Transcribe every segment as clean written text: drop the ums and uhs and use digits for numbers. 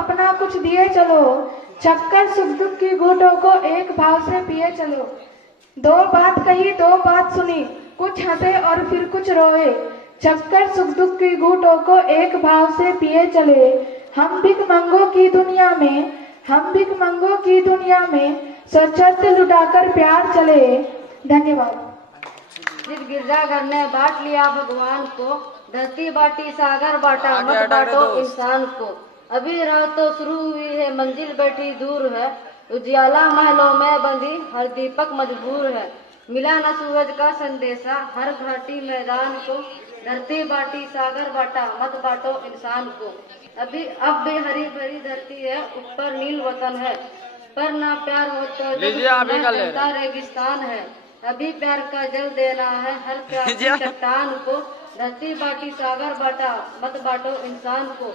अपना कुछ दिए चलो, चक्कर सुख दुख की घूंटों को एक भाव से पिए चलो। दो बात कही दो बात सुनी, कुछ हंसे और फिर कुछ रोए, चक्कर सुख दुख की घूंटों को एक भाव से पिए चले। हम भिख मंगों की दुनिया में, हम भिख मंगों की दुनिया में स्वच्छता लुटाकर प्यार चले। धन्यवाद। जिस गिरजाघर ने बांट लिया भगवान को, धरती बांटी सागर बांटा मत बांटो इंसान को। अभी राह तो शुरू हुई है मंजिल बैठी दूर है, उजियाला महलों में बंधी हर दीपक मजबूर है। मिला न सूरज का संदेशा हर घाटी मैदान को, धरती बांटी सागर बांटा मत बांटो इंसान को। अब भी हरी भरी धरती है, ऊपर नील वतन है, पर ना प्यार हो तो जलता रेगिस्तान है। अभी प्यार का जल देना है हर प्यासी चट्टान को, धरती बांटी सागर बांटा मत बांटो इंसान को।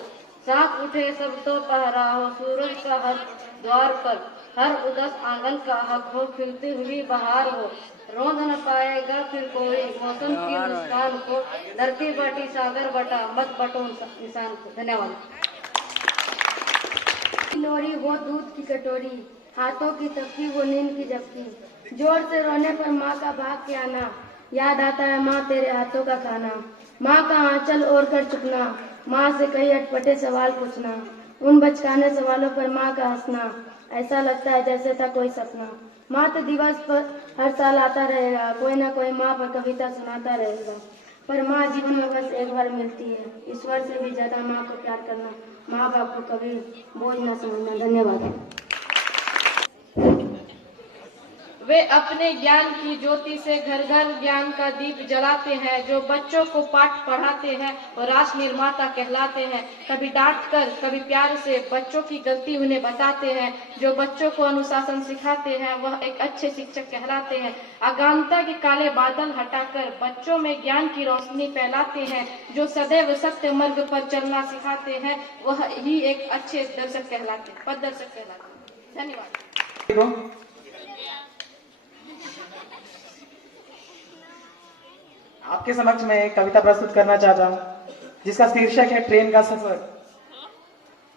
साथ उठे सब तो पहरा हो सूरज का हर द्वार पर, हर उदास आंगन का हक हो खिलती हुई बहार हो। रोंद न पाएगा फिर कोई मौसम की मुस्कान को, धरती बांटी सागर बांटा मत बांटो इंसान को। धन्यवाद। लोरी वो दूध की कटोरी, हाथों की तपकी वो नींद की झपकी, जोर से रोने पर माँ का भाग के आना, याद आता है माँ तेरे हाथों का खाना। माँ का आंचल ओढ़ कर चुपना, माँ से कई अटपटे सवाल पूछना, उन बचकाने सवालों पर माँ का हंसना, ऐसा लगता है जैसे था कोई सपना। माँ तो दिवस पर हर साल आता रहेगा, कोई ना कोई माँ पर कविता सुनाता रहेगा, पर माँ जीवन में बस एक बार मिलती है। ईश्वर से भी ज्यादा माँ को प्यार करना, माँ बाप को कभी बोझ न समझना। धन्यवाद। वे अपने ज्ञान की ज्योति से घर घर ज्ञान का दीप जलाते हैं, जो बच्चों को पाठ पढ़ाते हैं और राष्ट्र निर्माता कहलाते हैं। कभी डांट कर कभी प्यार से बच्चों की गलती उन्हें बताते हैं, जो बच्चों को अनुशासन सिखाते हैं वह एक अच्छे शिक्षक कहलाते हैं। अज्ञानता के काले बादल हटाकर बच्चों में ज्ञान की रोशनी फैलाते हैं, जो सदैव सत्य मार्ग पर चलना सिखाते हैं वह ही एक अच्छे दर्शक कहलाते हैं, पथदर्शक कहलाते हैं। धन्यवाद। आपके समक्ष मैं एक कविता प्रस्तुत करना चाहता हूँ, जिसका शीर्षक है ट्रेन का सफर।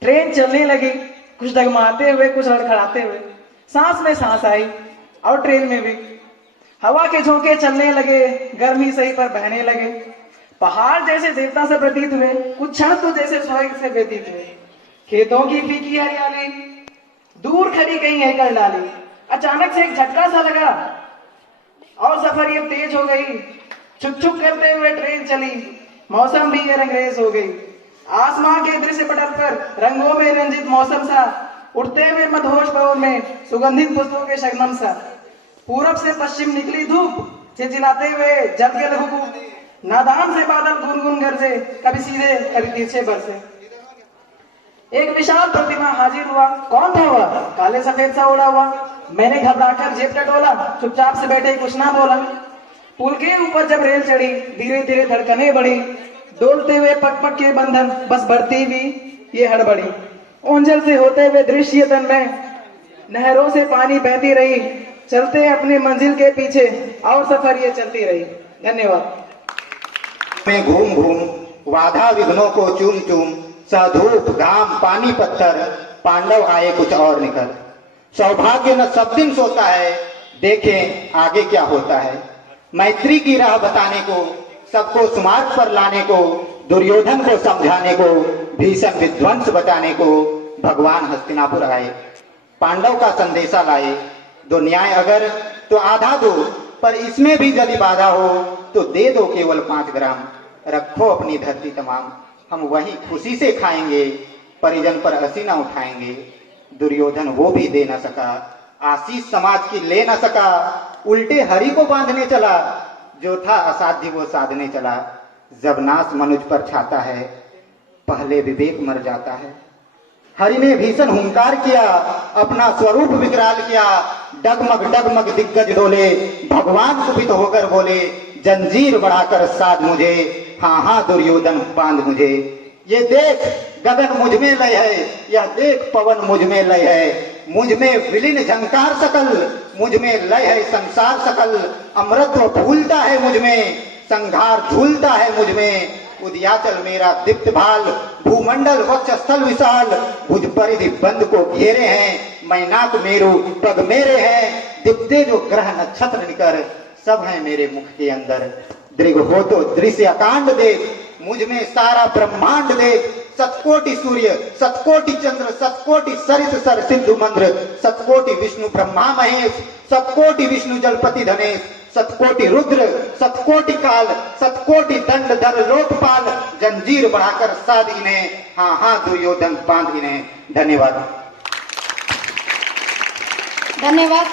ट्रेन चलने लगी, कुछ डगमाते हुए कुछ लड़खड़ाते हुए, सांस में सांस आई और ट्रेन में भी हवा के झोंके चलने लगे, गर्मी सही पर बहने लगे। पहाड़ जैसे देवता से प्रतीत हुए, कुछ क्षण तो जैसे स्वर्ग से व्यतीत हुए। खेतों की फीकी हरियाली दूर खड़ी कहीं एकड़ डाली, अचानक से एक झटका सा लगा और सफर ये तेज हो गई। छुक छुक करते हुए ट्रेन चली, मौसम भी रंगरेज हो गई। आसमां के दृश्य पटल पर रंगों में रंजित मौसम सा, उठते हुए मदहोश पवन में सुगंधित पुष्पों के शगनम सा। पूरब से पश्चिम निकली धूप, चिलचिलाते हुए जल के लहू, नादान से बादल गुनगुन गरजे, कभी सीधे कभी तिरछे बरसे। एक विशाल प्रतिमा हाजिर हुआ। कौन था वह? काले सफेद सा उड़ा हुआ। मैंने घबराकर जेब टटोला, चुपचाप से बैठे कुछ ना बोला। पुल के ऊपर जब रेल चढ़ी, धीरे धीरे धड़कनें बढ़ी, डोलते हुए पटपट के बंधन बस बढ़ती भी ये हड़बड़ी। ओंझल से होते हुए दृश्य तन में, नहरों से पानी बहती रही, चलते अपने मंजिल के पीछे और सफर ये चलती रही। धन्यवाद। में घूम घूम बाधा विघ्नों को चूम चूम, सधूप घाम पानी पत्थर, पांडव आए कुछ और निकल। सौभाग्य न सब दिन सोता है, देखें आगे क्या होता है। मैत्री की राह बताने को, सबको सुमार्ग पर लाने को, दुर्योधन को समझाने को, भीषण विध्वंस बताने को भगवान हस्तिनापुर आए। पांडव का संदेशा लाए, दो न्याय अगर तो आधा दो, पर इसमें भी यदि बाधा हो तो दे दो केवल 5 ग्राम। रखो अपनी धरती तमाम, हम वही खुशी से खाएंगे, परिजन पर हंसी न उठाएंगे। दुर्योधन वो भी दे न सका, आशीष समाज की ले न सका, उल्टे हरि को बांधने चला, जो था असाध्य वो साधने चला। जब नाश मनुज पर छाता है, पहले विवेक मर जाता है। हरि ने भीषण हुंकार किया, अपना स्वरूप विकराल किया, डगमग डगमग दिग्गज डोले, भगवान कुपित होकर बोले, जंजीर बढ़ाकर साध मुझे, हाँ हाँ दुर्योधन बांध मुझे। ये देख गगन मुझ में लय है, यह देख पवन मुझ में लय है, मुझ में विलीन झंकार सकल, मुझ में लय है संसार सकल। अमृत फूलता है मुझ में, संघार झूलता है मुझ में, उदयाचल मेरा दीप्त भाल, भूमंडल वक्षस्थल विशाल, भुज परिधि बंद को घेरे हैं, मैनाक मेरु पग मेरे हैं, दिखते जो ग्रह नक्षत्र निकर, सब है मेरे मुख के अंदर। दृग हो तो दृश्य अकांड देख, मुझ में सारा ब्रह्मांड देख, सतकोटि सूर्य सतकोटि चंद्र सतकोटि सरित सर सिंधु मंद्र, सतकोटि विष्णु ब्रह्मा महेश, सतकोटि विष्णु जलपति धनेश, सतकोटि रुद्र सतकोटि काल, सतकोटि दंड धर लोकपाल, जंजीर बढ़ाकर साध इन्हें, हाँ हाँ दुर्योधन बांध इन्हें। धन्यवाद। धन्यवाद।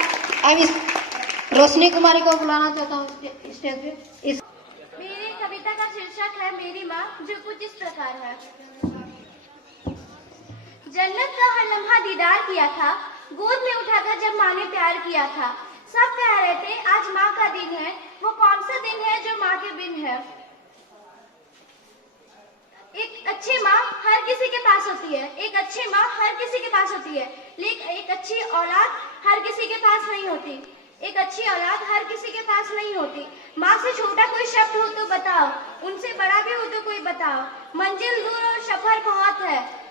अब इस रोशनी कुमारी को बुलाना चाहता हूँ स्टेज पे। इस मेरी कविता का शीर्षक है मेरी माँ, जो कुछ इस प्रकार है। जन्नत का हर लम्हा दीदार किया था, गोद में उठा था जब माँ ने प्यार किया था। सब कह रहे थे आज माँ का दिन है, वो कौन सा दिन है जो माँ के बिन है। एक अच्छी माँ हर किसी के पास होती है, एक अच्छी माँ हर किसी के पास होती है, लेकिन एक अच्छी औलाद हर किसी के पास नहीं होती। एक अच्छी औलाद हर किसी के पास नहीं होती। माँ से छोटा कोई शब्द हो तो बताओ, उनसे बड़ा भी हो तो कोई बताओ। मंजिल दूर और सफर बहुत है,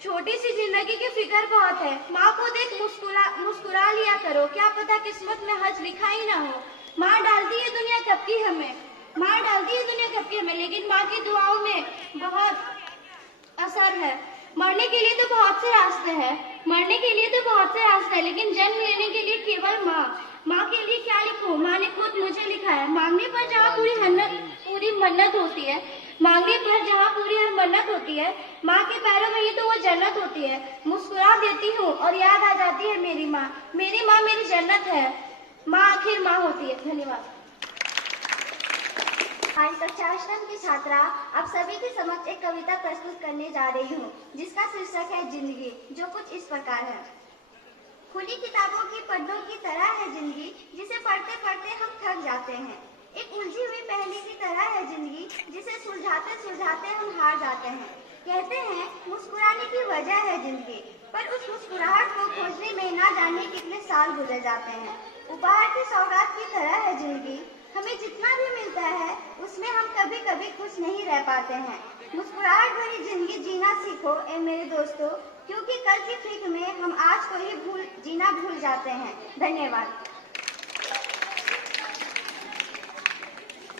छोटी सी जिंदगी की फिक्र बहुत है। माँ को देख मुस्कुरा लिया करो, क्या पता किस्मत में हज लिखा ही ना हो। माँ डालती है दुनिया कब की हमें, माँ डालती है दुनिया कब की हमें, लेकिन माँ की दुआओं में बहुत असर है। मरने के लिए तो बहुत से रास्ते हैं, मरने के लिए तो बहुत से रास्ते हैं, लेकिन जन्म लेने के लिए केवल माँ। माँ के लिए क्या लिखूं, माँ ने खुद मुझे लिखा है। मांगने पर जहाँ पूरी मन्नत होती है, मांगने पर जहाँ पूरी हर मन्नत होती है, माँ के पैरों में ही तो वो जन्नत होती है। मुस्कुरा देती हूँ और याद आ जाती है मेरी माँ। मेरी माँ मेरी जन्नत है, माँ आखिर माँ होती है। धन्यवाद। आज कक्षा अष्टम की छात्रा आप सभी के समक्ष एक कविता प्रस्तुत करने जा रही हूँ, जिसका शीर्षक है जिंदगी, जो कुछ इस प्रकार है। खुली किताबों की पन्नों की तरह है जिंदगी, जिसे पढ़ते पढ़ते हम थक जाते हैं। एक उलझी हुई पहेली की तरह है जिंदगी, जिसे सुलझाते सुलझाते हम हार जाते हैं। कहते हैं मुस्कुराने की वजह है जिंदगी, पर उस मुस्कुराहट को खोजने में ना जाने कितने साल गुजर जाते हैं। उपहार की सौगात की तरह है जिंदगी, हमें जितना भी मिलता है उसमें हम कभी कभी खुश नहीं रह पाते हैं। मुस्कुराहट भरी जिंदगी जीना सीखो ए मेरे दोस्तों, क्योंकि कल की फिक्र में हम आज को ही जीना भूल जाते हैं। धन्यवाद।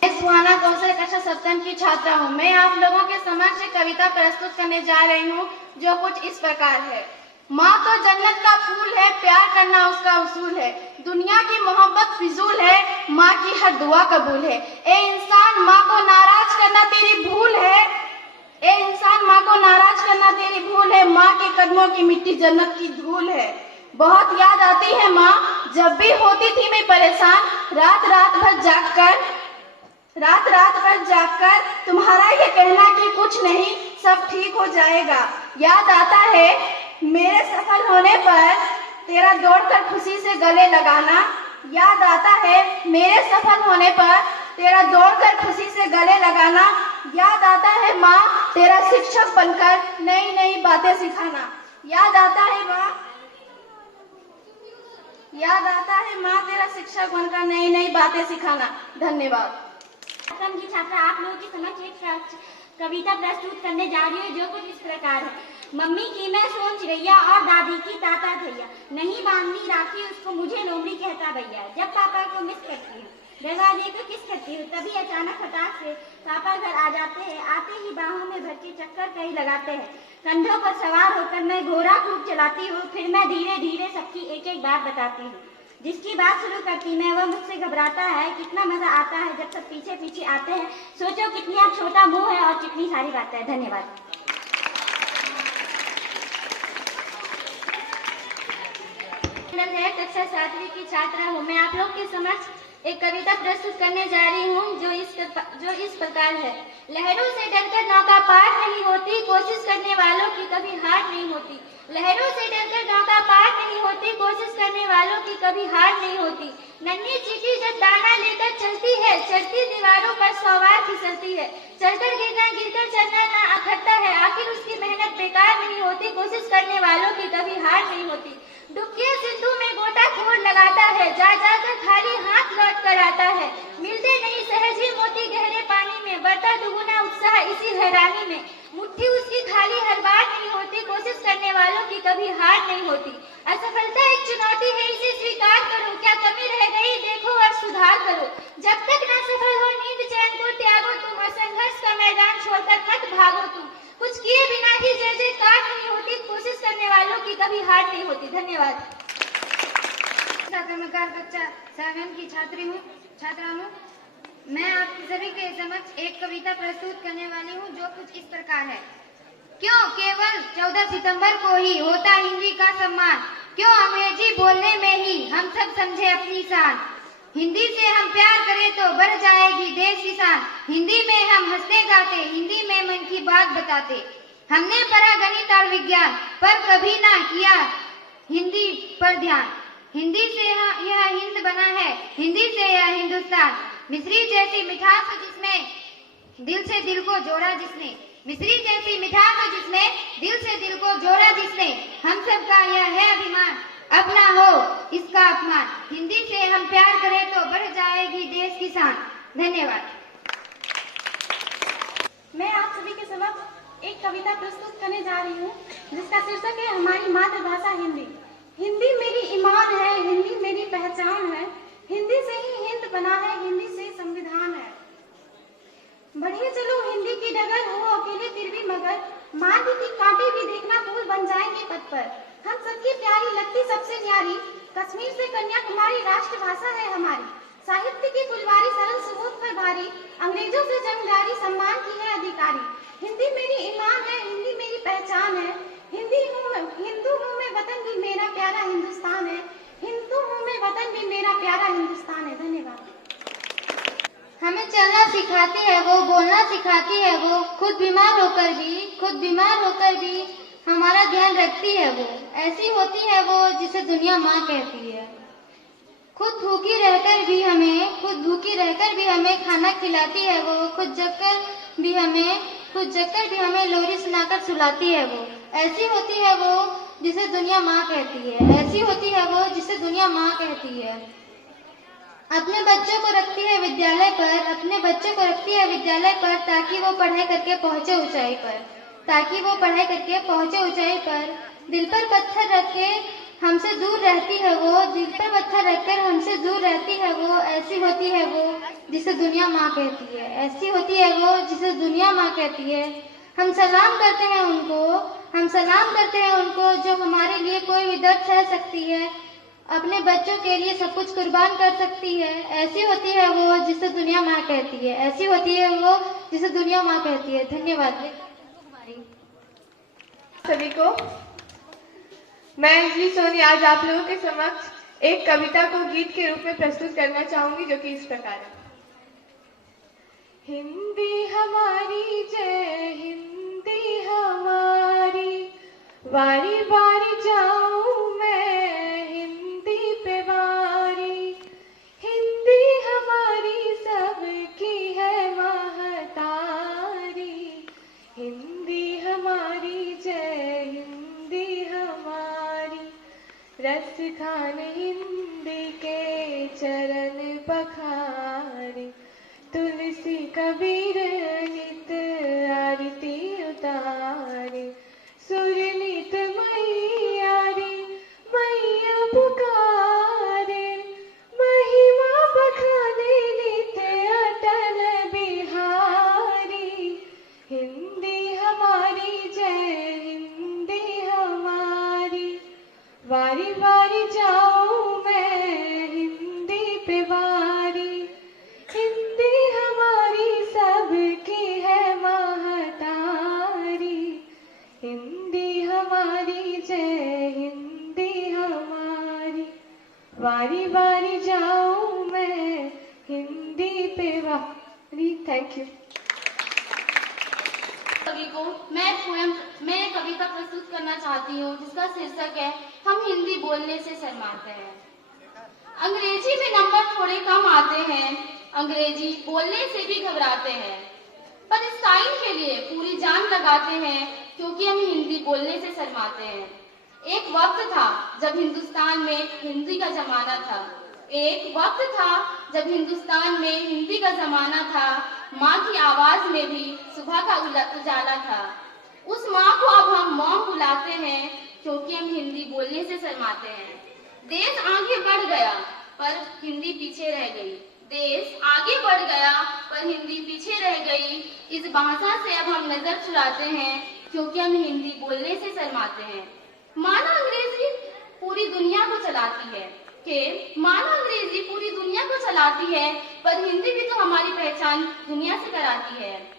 मैं सुहाना कौशल कक्षा सप्तम की छात्रा हूँ। मैं आप लोगों के समक्ष एक कविता प्रस्तुत करने जा रही हूँ, जो कुछ इस प्रकार है। माँ तो जन्नत का फूल है, प्यार करना उसका उसूल है। दुनिया की मोहब्बत फिजूल है, माँ की हर दुआ कबूल है। ए इंसान, माँ को नाराज करना तेरी भूल है। ए इंसान, माँ को नाराज करना तेरी भूल है। माँ के कदमों की मिट्टी जन्नत की धूल है। बहुत याद आती है माँ, जब भी होती थी मैं परेशान। रात रात भर जागकर तुम्हारा ये कहना कि कुछ नहीं, सब ठीक हो जाएगा। याद आता है मेरे सफल होने पर तेरा दौड़कर खुशी से गले लगाना। याद आता है मेरे सफल होने पर तेरा दौड़कर खुशी से गले लगाना। याद आता है माँ तेरा शिक्षक बनकर नई नई बातें सिखाना। याद आता है माँ तेरा शिक्षक बनकर नई नई बातें सिखाना। धन्यवाद। असम की छात्रा आप लोगों की समक्ष एक कविता प्रस्तुत करने जा रही है, जो कुछ इस प्रकार है। मम्मी की मैं सोच रैया और दादी की ताता भैया, नहीं बांधनी राखी उसको मुझे लोमड़ी कहता भैया। जब पापा को मिस करती हूँ, दरवाजे को किस करती हूँ, तभी अचानक हठात से पापा घर आ जाते हैं। आते ही बाहों में भर के चक्कर कहीं लगाते हैं। कंधों पर सवार होकर मैं घोड़ा खूब चलाती हूँ। फिर मैं धीरे धीरे सबकी एक एक बात बताती हूँ। जिसकी बात शुरू करती मैं, वह मुझसे घबराता है। कितना मजा आता है जब सब पीछे पीछे आते हैं। सोचो कितनी आप छोटा मुंह है और कितनी सारी बातें हैं। धन्यवाद। कक्षा सातवीं की छात्रा हूँ। मैं आप लोग के समक्ष एक कविता प्रस्तुत करने जा रही हूँ, जो इस प्रकार है। लहरों से डरकर नौका पार नहीं होती, कोशिश करने वालों की कभी हार नहीं होती। लहरों से डरकर नौका पार नहीं होती, कोशिश करने वालों की कभी हार नहीं होती। नन्ही चींटी जब दाना लेकर चलती है, चढ़ती दीवारों पर 100 बार फिसलती है। चलकर गिरकर चलना ना अखरता है, आखिर उसकी मेहनत बेकार नहीं होती। कोशिश करने वालों की कभी हार नहीं होती। डुबकियां सिंधु में गोताखोर लगाता है, जा जाकर खाली हाथ लौट कर आता है। मिलते नहीं सहज ही मोती गहरे पानी में में, बढ़ता दुगुना उत्साह इसी हैरानी में। मुट्ठी उसकी खाली हर बार नहीं होती, कोशिश करने वालों की कभी हार नहीं होती। असफलता एक चुनौती है, इसे स्वीकार करो, क्या कमी रह गई देखो और सुधार करो। जब तक न सफल हो नींद चैन को त्यागो तुम, और संघर्ष का मैदान छोड़कर मत भागो तुम। कुछ किए बिना ही जय जयकार नहीं होती, कोशिश करने वालों की कभी हार नहीं होती। धन्यवाद। नमस्कार, कक्षा 7 की छात्रा हूँ। मैं आप सभी के समक्ष एक कविता प्रस्तुत करने वाली हूँ जो कुछ इस प्रकार है। क्यों केवल 14 सितंबर को ही होता हिंदी का सम्मान, क्यों अंग्रेजी बोलने में ही हम सब समझे अपनी शान। हिंदी से हम प्यार करें तो बढ़ जाएगी देश की शान। हिंदी में हम हंसते गाते, हिंदी में मन की बात बताते। हमने पढ़ा गणित और विज्ञान, पर कभी ना किया हिंदी पर ध्यान। हिंदी से यह हिंद बना है, हिंदी से यह हिंदुस्तान। मिश्री जैसी मिठास जिसमें दिल से दिल को जोड़ा जिसने, मिश्री जैसी मिठास जिसने दिल से दिल को जोड़ा जिसने। हम सबका यह है अभिमान, अपना हो इसका अपमान। हिंदी से हम प्यार करें तो बढ़ जाएगी देश की शान। धन्यवाद। मैं आप सभी के समक्ष एक कविता प्रस्तुत करने जा रही हूँ जिसका शीर्षक है हमारी मातृभाषा हिंदी। हिंदी मेरी ईमान है, हिंदी मेरी पहचान है, हिंदी से ही हिंद बना है, हिंदी से संविधान है। बढ़िए चलो हिंदी की डगर, हो अकेले फिर भी मगर, मार्ग की कांटे भी देखना फूल बन जाएंगे पथ पर। हम सबकी प्यारी लगती सबसे न्यारी, कश्मीर से कन्याकुमारी राष्ट्रभाषा है हमारी। साहित्य की फुलवारी सरल सुबोध पर भारी, अंग्रेजों से जंगजारी सम्मान की है अधिकारी। हिंदी मेरी ईमान है, हिंदी मेरी पहचान है, हिंदू हूँ मैं, वतन भी मेरा प्यारा हिंदुस्तान है। हिंदू हूँ मैं, वतन भी मेरा प्यारा हिंदुस्तान है। धन्यवाद। हमें चलना सिखाती है वो, बोलना सिखाती है वो, खुद बीमार होकर भी हमारा ध्यान रखती है वो। ऐसी होती है वो जिसे दुनिया माँ कहती है। खुद भूखी रहकर भी हमें खाना खिलाती है वो, खुद जगकर भी हमें लोरी सुनाकर सुलाती है वो। ऐसी होती है वो जिसे दुनिया माँ कहती है, ऐसी होती है वो जिसे दुनिया माँ कहती है। अपने बच्चों को रखती है विद्यालय पर, ताकि वो पढ़ाई करके पहुँचे ऊंचाई पर। दिल पर पत्थर रख के हमसे दूर रहती है वो, ऐसी होती है वो जिसे दुनिया माँ कहती है। हम सलाम करते हैं उनको जो हमारे लिए कोई भी दर्द सह सकती है, अपने बच्चों के लिए सब कुछ कुर्बान कर सकती है। ऐसी होती है वो जिसे दुनिया माँ कहती है। धन्यवाद सभी को। मैं अंजलि सोनी आज आप लोगों के समक्ष एक कविता को गीत के रूप में प्रस्तुत करना चाहूंगी जो कि इस प्रकार है। हिंदी हमारी जय हिंदी हमारी, वारी वारी जाऊं मैं हिंदी पे वारी। हिंदी हमारी सबकी है महतारी, हिंदी हमारी जय हिंदी हमारी। रस खान हिंदी के चरण पखारे, तुलसी कबीर नित आरती उतारे। सुर नित मैया रे मैया पुकारे, महिमा बखाने नित अटल बिहारी। हिंदी हमारी जय हिंदी हमारी, वारी वारी जाऊं मैं हिंदी पे वारी। हिंदी हमारी सबकी है महतारी, हिंदी हमारी जय हिंदी हमारी, वारी वारी जाऊं मैं हिंदी पे वारी। थैंक यू सभी को। मैं कविता प्रस्तुत करना चाहती हूँ जिसका शीर्षक है हम हिंदी बोलने से शर्माते हैं। अंग्रेजी में नंबर थोड़े कम आते हैं, अंग्रेजी बोलने से भी घबराते हैं, पर इस टाइम के लिए पूरी जान लगाते हैं क्योंकि हम हिंदी बोलने से शर्माते हैं। एक वक्त था जब हिंदुस्तान में हिंदी का जमाना था, माँ की आवाज में भी सुबह का उजाला था। उस माँ को अब हम मॉम बुलाते हैं क्योंकि हम हिंदी बोलने से शर्माते हैं। देश आगे बढ़ गया पर हिंदी पीछे रह गई। देश आगे बढ़ गया पर हिंदी पीछे रह गई। इस भाषा से अब हम नजर चुराते हैं क्योंकि हम हिंदी बोलने से शर्माते हैं। मानो अंग्रेजी पूरी दुनिया को चलाती है मानो अंग्रेजी पूरी दुनिया को चलाती है, पर हिंदी भी तो हमारी पहचान दुनिया से कराती है।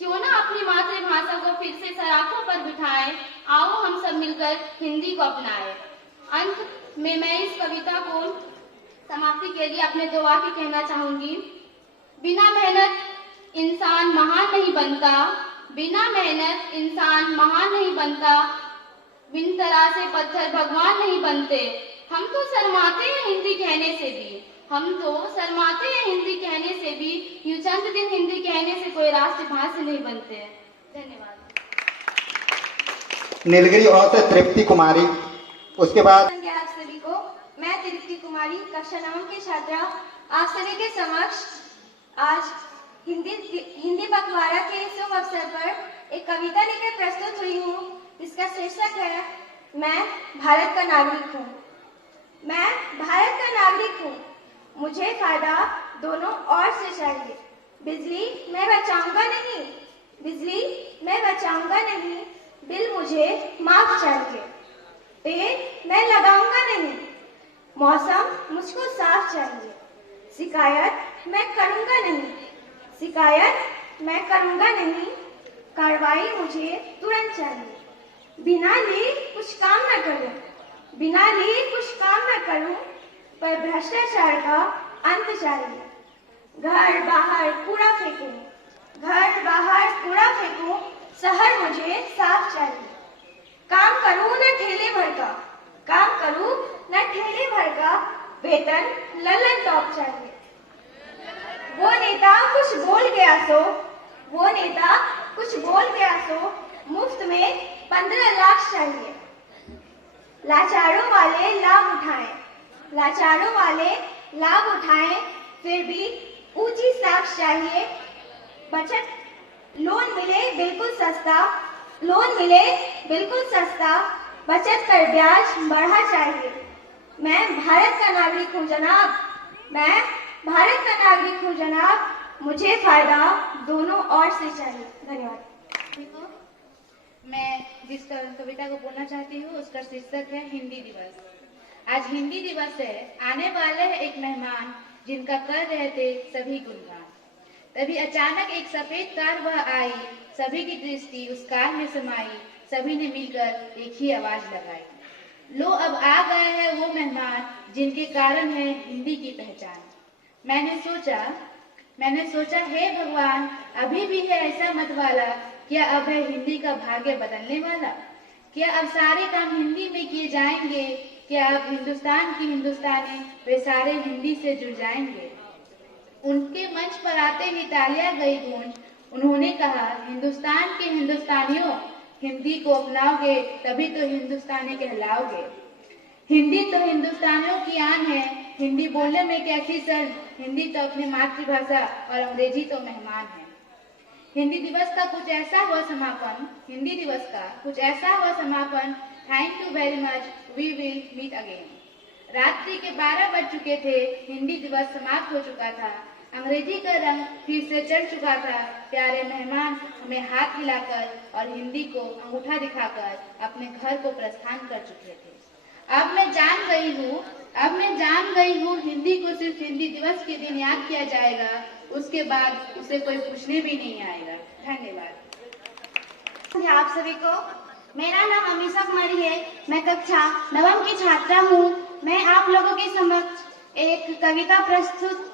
क्यों ना अपनी मातृभाषा को फिर से सराखों पर बिठाएं। आओ हम सब मिलकर हिंदी को अपनाएं। अंत में मैं इस कविता को समाप्ति के लिए अपने दो वाक्य कहना चाहूंगी। बिना मेहनत इंसान महान नहीं बनता, बिना मेहनत इंसान महान नहीं बनता, बिन तरह से पत्थर भगवान नहीं बनते। हम तो शर्माते हैं हिंदी कहने से भी, हम तो शर्माते हैं हिंदी कहने से भी। यूं चंद दिन हिंदी कहने से कोई राष्ट्रभाषा नहीं बनते। धन्यवाद। नीलगिरी और से तृप्ति कुमारी, उसके बाद आप सभी को मैं तृप्ति कुमारी कक्षा 9 की छात्रा आप सभी के समक्ष आज हिंदी पखवाड़ा के शुभ अवसर पर एक कविता लेकर प्रस्तुत हुई हूँ, जिसका शीर्षक है मैं भारत का नागरिक हूँ। मैं भारत का नागरिक हूँ, मुझे फायदा दोनों ओर से चाहिए। बिजली मैं बचाऊंगा नहीं, बिजली मैं बचाऊंगा नहीं, बिल मुझे माफ चाहिए। पेड़ मैं लगाऊंगा नहीं, मौसम मुझको साफ चाहिए। शिकायत मैं करूंगा नहीं, शिकायत मैं करूंगा नहीं, कार्रवाई मुझे तुरंत चाहिए। बिना लिए कुछ काम न करूं, बिना लिए कुछ काम न करूं, पर भ्रष्टाचार का अंत चाहिए। घर बाहर कूड़ा फेंकूं, घर बाहर कूड़ा फेंकूं, शहर मुझे साफ चाहिए। काम करूं न ठेले भर का, काम करूं न ठेले भर का, वेतन ललन टॉप चाहिए। वो नेता कुछ बोल गया सो, वो नेता कुछ बोल गया सो, मुफ्त में 15 लाख चाहिए। लाचारों वाले लाभ उठाएं, लाचारों वाले लाभ उठाएं, फिर भी ऊंची साख चाहिए। बचत लोन मिले बिल्कुल सस्ता, लोन मिले बिल्कुल सस्ता, बचत पर ब्याज बढ़ा चाहिए। मैं भारत का नागरिक हूँ जनाब, मैं भारत का नागरिक हूँ जनाब, मुझे फायदा दोनों ओर से चाहिए। धन्यवाद। मैं जिस कविता को बोलना चाहती हूँ उसका शीर्षक है हिंदी दिवस। आज हिंदी दिवस है, आने वाले है एक मेहमान जिनका कर रहे थे सभी गुणगान। तभी अचानक एक सफेद कार वह आई, सभी की दृष्टि उस कार में समाई, सभी ने मिलकर एक ही आवाज लगाई। लो अब आ गए हैं वो मेहमान जिनके कारण है हिंदी की पहचान। मैंने सोचा हे भगवान, अभी भी है ऐसा मतवाला, क्या अब है हिंदी का भाग्य बदलने वाला? क्या अब सारे काम हिंदी में किए जाएंगे? क्या अब हिंदुस्तान की हिंदुस्तानी वे सारे हिंदी से जुड़ जाएंगे? उनके मंच पर आते ही तालियां गई गूंज। उन्होंने कहा हिंदुस्तान के हिंदुस्तानियों, हिंदी को अपनाओगे तभी तो हिंदुस्तानी कहलाओगे। हिंदी तो हिंदुस्तानियों की आन है, हिंदी बोलने में कैसी शर्म, हिंदी तो अपनी मातृभाषा और अंग्रेजी तो मेहमान है। हिंदी दिवस का कुछ ऐसा हुआ समापन, हिंदी दिवस का कुछ ऐसा हुआ समापन। Thank you very much, we will meet again. रात्रि के 12 बज चुके थे, हिंदी दिवस समाप्त हो चुका था, अंग्रेजी का रंग फिर से चढ़ चुका था। प्यारे मेहमान हमें हाथ हिलाकर और हिंदी को अंगूठा दिखाकर अपने घर को प्रस्थान कर चुके थे। अब मैं जान गई हूँ हिंदी को सिर्फ हिंदी दिवस के दिन याद किया जाएगा, उसके बाद उसे कोई पूछने भी नहीं आएगा। धन्यवाद। आप सभी को, मेरा नाम अमीशा कुमारी है, मैं कक्षा 9 की छात्रा हूँ। मैं आप लोगों के समक्ष एक कविता प्रस्तुत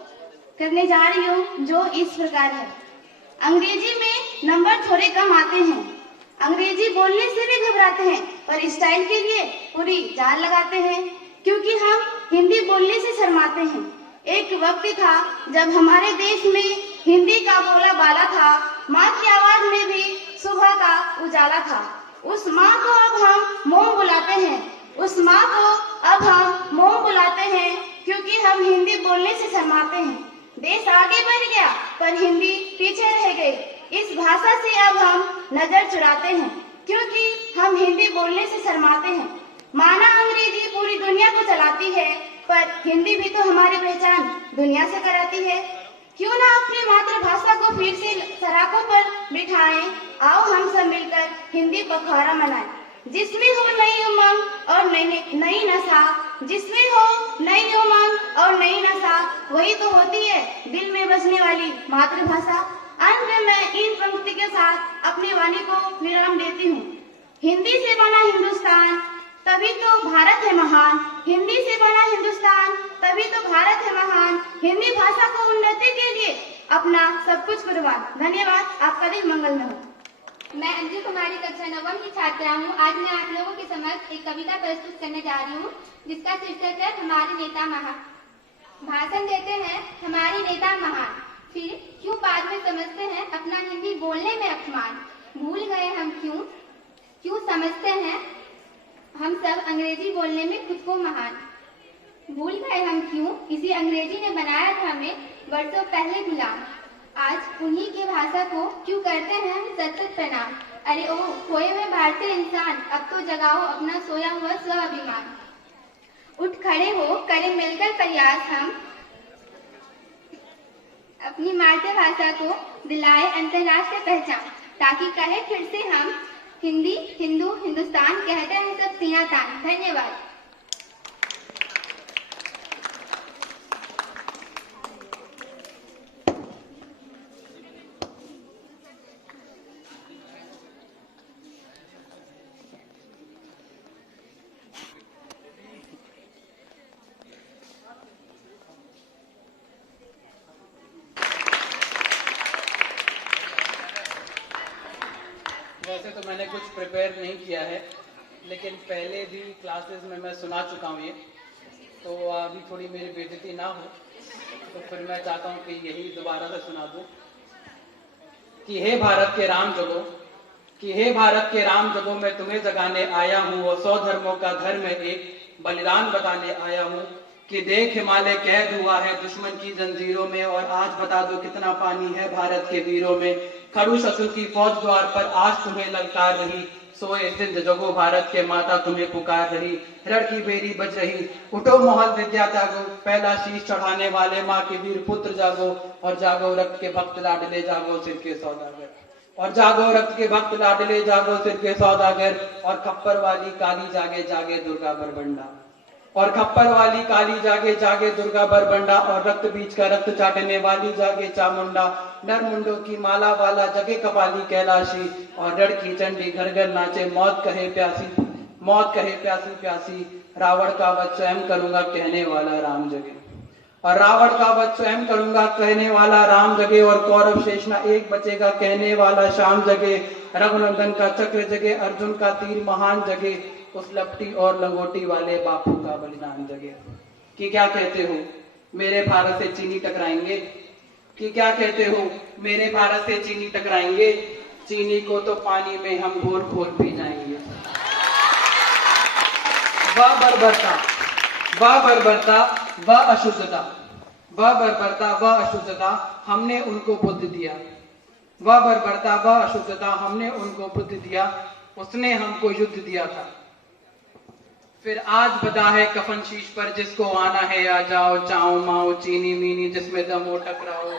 करने जा रही हूँ जो इस प्रकार है। अंग्रेजी में नंबर थोड़े कम आते हैं, अंग्रेजी बोलने से भी घबराते हैं, पर स्टाइल के लिए पूरी जान लगाते हैं, क्योंकि हम हिंदी बोलने से शर्माते हैं। एक वक्त था जब हमारे देश में हिंदी का बोला बाला था, माँ की आवाज में भी सुबह का उजाला था। उस माँ को अब हम मोम बुलाते हैं, उस माँ को अब हम मोम बुलाते हैं, क्योंकि हम हिंदी बोलने से शर्माते हैं। देश आगे बढ़ गया पर हिंदी पीछे रह गई। इस भाषा से अब हम नजर चुराते हैं क्योंकि हम हिंदी बोलने से शर्माते हैं। माना अंग्रेजी पूरी दुनिया को चलाती है पर हिंदी भी तो हमारी पहचान दुनिया से कराती है। क्यों ना अपनी मातृभाषा को फिर से सराखों पर बिठाएं। आओ हम सब मिलकर हिंदी पखवाड़ा मनाएं। जिसमें हो नई उमंग और नई नशा, जिसमें हो नई उमंग और नई नशा, वही तो होती है दिल में बसने वाली मातृभाषा। अंत में मैं इन पंक्ति के साथ अपनी वाणी को विराम देती हूँ। हिंदी से बना हिंदुस्तान तभी तो भारत है महान। हिंदी से बना हिंदुस्तान तभी तो भारत है महान। हिंदी भाषा को उन्नति के लिए अपना सब कुछ कुर्बान। धन्यवाद। आपका दिन मंगलमय हो। मैं अंजू कुमारी कक्षा 9वीं की छात्रा हूँ। आज मैं आप लोगों के समक्ष एक कविता प्रस्तुत करने जा रही हूँ जिसका शीर्षक है हमारे नेता महान। भाषण देते हैं हमारे नेता महान, फिर क्यों बाद में समझते हैं अपना हिंदी बोलने में अपमान। भूल गए हम क्यों समझते हैं हम सब अंग्रेजी बोलने में खुद को महान। भूल गए हम क्यों इसी अंग्रेजी ने बनाया था हमें वर्षों पहले गुलाम। आज उन्हीं की भाषा को क्यों करते हैं हम सतत प्रणाम। अरे ओ खोए हुए भारतीय इंसान, अब तो जगाओ अपना सोया हुआ स्वाभिमान। उठ खड़े हो करें मिलकर प्रयास हम अपनी मातृभाषा को दिलाए अंतर्राष्ट्रीय पहचान, ताकि कहे फिर से हम हिंदी हिंदू हिंदुस्तान कहते हैं सब सीना तान। धन्यवाद। वैसे तो मैंने कुछ प्रिपेयर नहीं किया है, लेकिन पहले भी क्लासेस में मैं सुना चुका हूँ ये, तो अभी थोड़ी मेरी बेइज्जती ना हो तो फिर मैं चाहता हूँ कि यही दोबारा से सुना दूँ कि हे भारत के राम जगो, कि हे भारत के राम जगो, मैं तुम्हें जगाने आया हूँ और 100 धर्मों का धर्म एक बलिदान बताने आया हूँ। कि देख हिमालय कैद हुआ है दुश्मन की जंजीरों में, और आज बता दो कितना पानी है भारत के वीरों में। खड़ू शत्रु की फौज द्वार पर आज तुम्हें ललकार रही, सोए सिंध जगो भारत के माता तुम्हें पुकार रही। रण की बेरी बज रही, उठो मोहन विद्या त्यागो, पहला शीश चढ़ाने वाले माँ के वीर पुत्र जागो। और जागो रक्त के भक्त लाडले, जागो सिर के सौदागर। और जागो रक्त के भक्त लाडले, जागो सिर के सौदागर। और खप्पर वाली काली जागे, जागे दुर्गा बरबंडा। और खप्पर वाली काली जागे, जागे दुर्गा बरबंडा। और रक्त बीच का रक्त चाटने वाली जागे चामुंडा। नर मुंडों की माला वाला जगे कपाली कैलाशी। और रण की चंडी घर घर नाचे, मौत कहे प्यासी, मौत कहे प्यासी प्यासी। रावण का वध स्वयं करूंगा कहने वाला राम जगे। और रावण का वध स्वयं करूंगा कहने वाला राम जगे। और कौरव शेष न एक बचेगा कहने वाला शाम जगे। रघुनंदन का चक्र जगे, अर्जुन का तीर महान जगे। उस लपटी और लंगोटी वाले बापू का बलिदान जगे। कि क्या कहते हो मेरे भारत से चीनी टकराएंगे? कि क्या कहते हो मेरे भारत से चीनी टकराएंगे? चीनी को तो पानी में हम घोल घोल पी जाएंगे। वह बर्बरता, वह बर्बरता, वह अशुद्धता, वह बर्बरता, वह अशुद्धता हमने उनको बुद्ध दिया। वह बर्बरता, वह अशुद्धता हमने उनको बुद्ध दिया। उसने हमको युद्ध दिया था। फिर आज बदा है कफन शीश पर, जिसको आना है आ जाओ। चाओ माओ चीनी मीनी जिसमें दम हो टकराओ।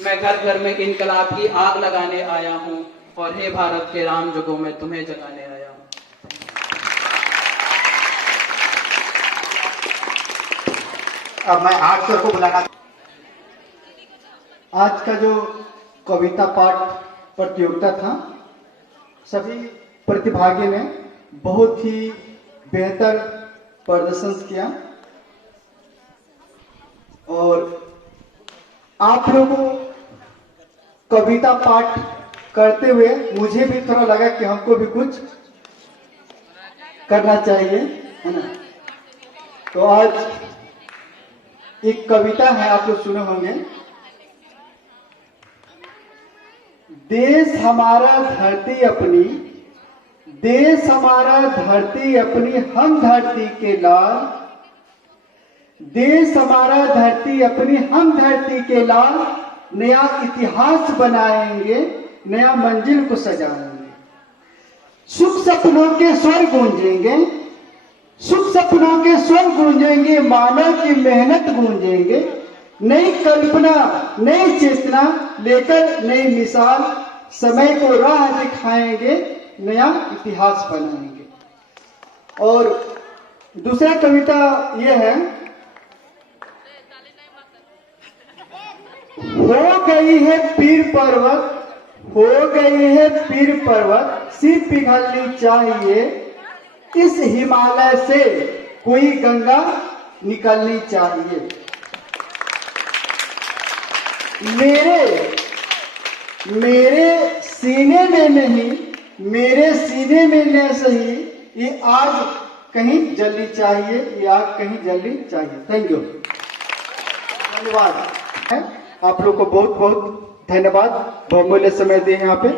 मैं घर घर में इनकलाब की आग लगाने आया हूँ। और हे भारत के राम जगो, मैं तुम्हें जगाने आया हूँ। अब मैं आर्ट सर को बुलाना। आज का जो कविता पाठ प्रतियोगिता था, सभी प्रतिभागी ने बहुत ही बेहतर प्रदर्शन किया। और आप लोगों कविता पाठ करते हुए मुझे भी थोड़ा लगा कि हमको भी कुछ करना चाहिए, है ना। तो आज एक कविता है, आप लोग सुने होंगे। देश हमारा धरती अपनी, देश हमारा धरती अपनी, हम धरती के लाल। देश हमारा धरती अपनी हम धरती के लाल, नया इतिहास बनाएंगे, नया मंजिल को सजाएंगे। सुख सपनों के स्वर गूंजेंगे, सुख सपनों के स्वर गूंजेंगे, मानव की मेहनत गूंजेंगे। नई कल्पना, नई चेतना लेकर नई मिसाल, समय को राह दिखाएंगे, नया इतिहास बनाएंगे। और दूसरा कविता यह है, हो गई है पीर पर्वत, हो गई है पीर पर्वत, सिर पिघलनी चाहिए, इस हिमालय से कोई गंगा निकलनी चाहिए। मेरे सीने में नहीं, मेरे सीने में न सही, ये आग कहीं जलनी चाहिए, ये आग कहीं जलनी चाहिए। थैंक यू, धन्यवाद। आप लोग को बहुत बहुत धन्यवाद, बहुमूल्य समय दिए यहाँ पे।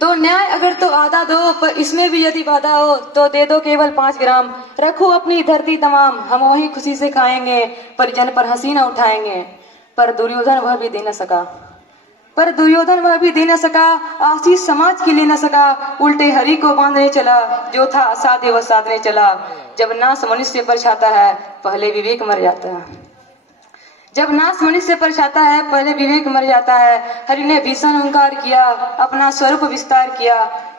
तो न्याय अगर तो आधा दो, पर इसमें भी यदि बाधा हो तो दे दो केवल 5 ग्राम। रखो अपनी धरती तमाम, हम वही खुशी से खाएंगे, परिजन पर हंसी न उठाएंगे। पर दुर्योधन वह भी दे न सका, पर दुर्योधन वह भी दे न सका, आशीष समाज की ले न सका। उल्टे हरि को बांधने चला, जो था असाध्य वह साधने चला। जब नाश मनुष्य पर छाता है, पहले विवेक मर जाता है। जब नाश मनुष्य पर छाता है, पहले विवेक मर जाता है। हरि ने भीषण ओंकार किया, अपना स्वरूप विस्तार किया।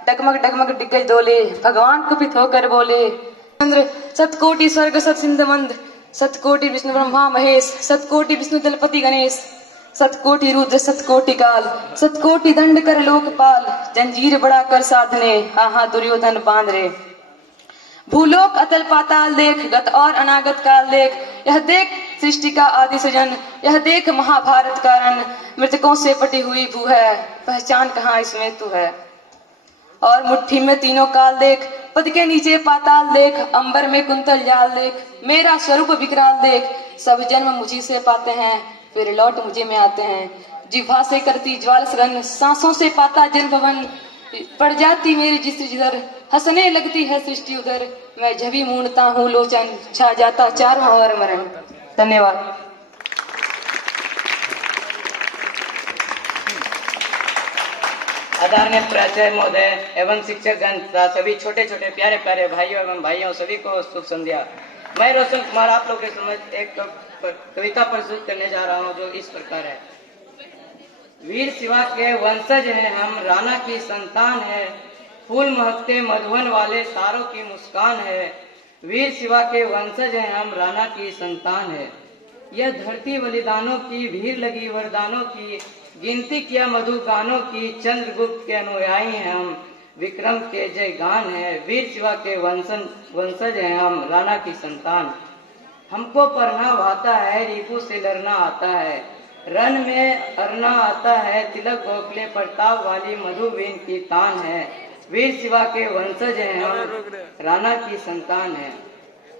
डगमग डगमग दिग्गज डोले, भगवान कुपित होकर बोले। चंद्र सतकोटि स्वर्ग सत सिंध मंद, सतकोटि विष्णु ब्रह्मा महेश, सतकोटि विष्णु दलपति गणेश, सतकोटि रुद्र सतकोटि काल, सतकोटि दंड कर लोकपाल। जंजीर बड़ा कर साधने, हाँ दुर्योधन बांध रे। भूलोक अतल पाताल देख, गत और अनागत काल देख। यह देख सृष्टि का आदि सृजन, यह देख महाभारत का रण। मृतकों से पटी हुई भू है, पहचान कहाँ इसमें तू है। और मुट्ठी में तीनों काल देख, पद के नीचे पाताल देख। अंबर में कुंतल जाल देख, मेरा स्वरूप विकराल देख। सब जन्म मुझी से पाते हैं, फिर लौट मुझे में आते हैं। जिह्वा से करती ज्वाल सघन, सांसों से पाता जन भवन। पड़ जाती मेरी जिधर, हंसने लगती है सृष्टि उधर। मैं झभी मूंढता हूँ लोचन, छा जाता चारों ओर मरण। धन्यवाद। आदरणीय प्राचार्य महोदय एवं शिक्षकगण तथा सभी छोटे छोटे प्यारे प्यारे भाइयों एवं भाइयों, सभी को शुभ संध्या। मैं रोशन कुमार आप लोगों के समक्ष एक कविता प्रस्तुत करने जा रहा हूँ, जो इस प्रकार है। वीर शिवा के वंशज हैं हम, राणा की संतान है। फूल महकते मधुवन वाले तारों की मुस्कान है। वीर शिवा के वंशज हैं हम, राणा की संतान है। यह धरती बलिदानों की, भीड़ लगी वरदानों की। गिनती किया मधु गानों की, चंद्रगुप्त के अनुयायी हैं हम। विक्रम के जय गान है। वीर शिवा के वंशज हैं हम, राणा की संतान। हमको पढ़ना भाता है, रिपु से लड़ना आता है। रन में अरना आता है, तिलक गोखले प्रताप वाली मधुबीन की तान है। वीर शिवा के वंशज हैं हम, राणा की संतान है।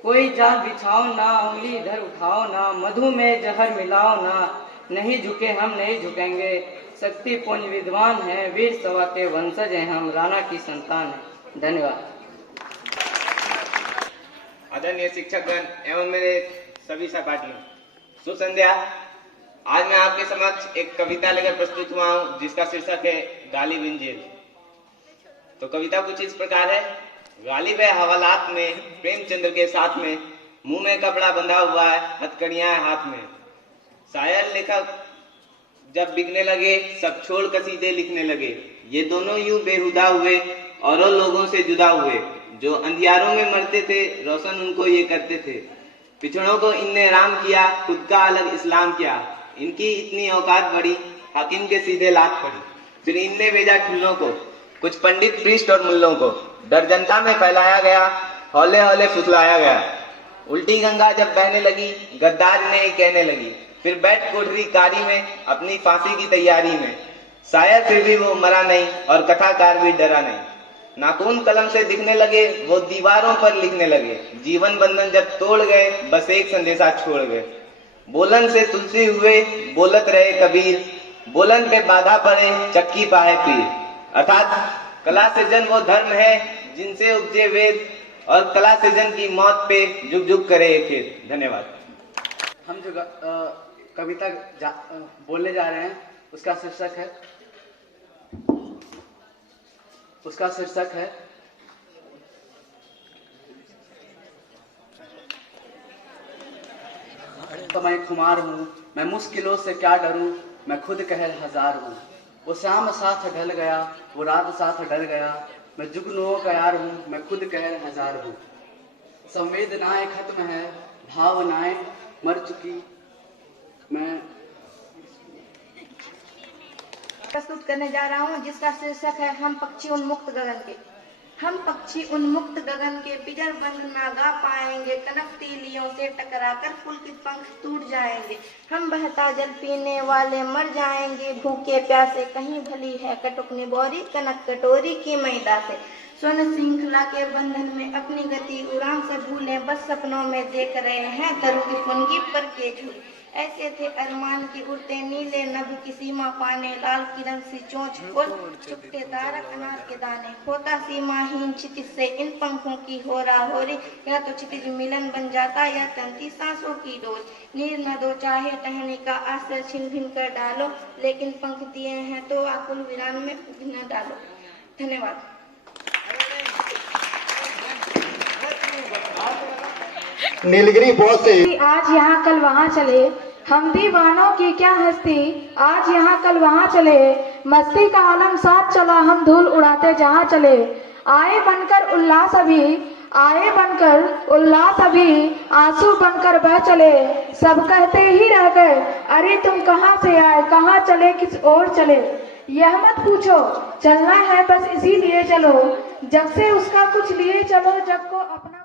कोई जाल बिछाओ ना, उंगली इधर उठाओ ना। मधु में जहर मिलाओ ना, नहीं झुके हम नहीं झुकेंगे। शक्ति पुंज विद्वान है, वीर शिवा के वंशज हैं हम, राणा की संतान है। धन्यवाद। आदरणीय शिक्षकगण एवं मेरे सभी सहपाठियों, शुभ संध्या। आज मैं आपके समक्ष एक कविता लेकर प्रस्तुत हुआ हूँ, जिसका शीर्षक है गालिब इन जेल। तो कविता कुछ इस प्रकार है। गालिब है हवालात में, प्रेमचंद्र के साथ में। मुंह में कपड़ा बंधा हुआ है, हथकड़ियां है हाथ में। शायर लेखक जब बिकने लगे, सब छोड़ कसीदे लिखने लगे। ये दोनों यूं बेहुदा हुए, औरों लोगों से जुदा हुए। जो अंधियारों में मरते थे, रोशन उनको ये करते थे। पिछड़ों को इनने राम किया, खुद का अलग इस्लाम किया। इनकी इतनी औकात बढ़ी, हाकिम के सीधे लात पड़ी। फिर इनने भेजा ठुल्लों को, कुछ पंडित प्रीस्ट और मुल्लों को। डर जनता में फैलाया गया, हौले हौले फुसलाया गया। उल्टी गंगा जब बहने लगी, गद्दार इन्हें कहने लगी। फिर बैठ कोठरी कारी में, अपनी फांसी की तैयारी में। शायर फिर भी वो मरा नहीं, और कथाकार भी डरा नहीं। नाखून कलम से दिखने लगे, वो दीवारों पर लिखने लगे। जीवन बंधन जब तोड़ गए, बस एक संदेशा छोड़ गए। बोलन से तुलसी हुए, बोलत रहे कबीर। बोलन पे बाधा पड़े, चक्की पाए पीर। अर्थात कला से जन्म वो धर्म है, जिनसे उपजे वेद और कला सृजन की मौत पे जुग जुग करे ये खेत। धन्यवाद। हम जो कविता बोलने जा रहे हैं उसका शीर्षक है तो मैं खुमार हूँ, मैं मुश्किलों से क्या डरूं, मैं खुद कहर हजार हूँ। वो शाम साथ ढल गया, वो रात साथ डल गया, मैं जुगनुओं का यार हूँ, मैं खुद कहर हजार हूँ। संवेदनाएं खत्म है, भावनाएं मर चुकी, मैं प्रस्तुत करने जा रहा हूँ जिसका शीर्षक है हम पक्षी उन्मुक्त गगन के। हम पक्षी उन्मुक्त गगन के पिंजर बंद ना गा पाएंगे, कनक तीलियों से टकराकर पुलकित पंख टूट जाएंगे। हम बहता जल पीने वाले मर जाएंगे भूखे प्यासे, कहीं भली है कटुक निबोरी कनक कटोरी की मैदा से। स्वर्ण श्रृंखला के बंधन में अपनी गति उड़ान से भूले, बस सपनों में देख रहे हैं दरों की फुनगी पर के झूले। ऐसे थे अरमान की उड़ते नीले नभ की सीमा पाने, लाल किरण सी चोंच खोल चुपते तारक अनार के दाने। होता सीमाहीन क्षितिज से इन पंखों की होरा होरी, या तो क्षितिज मिलन बन जाता या तंती सांसों की डोर। नीर न दो चाहे टहनी का आश्रय छिन भिन कर डालो, लेकिन पंख दिए हैं तो आकुल वीरान में उग न डालो। धन्यवाद। नीलगिरी बहुत से आज यहाँ कल वहाँ चले, हम दीवानों की क्या हस्ती, आज यहाँ कल वहाँ चले। मस्ती का आलम साथ चला, हम धूल उड़ाते जहाँ चले। आए बनकर उल्लास अभी, आए बनकर उल्लास अभी, आंसू बनकर बह चले। सब कहते ही रह गए, अरे तुम कहाँ से आए, कहाँ चले, किस ओर चले। यह मत पूछो, चलना है बस इसीलिए चलो, जग से उसका कुछ लिए चलो, जग को अपना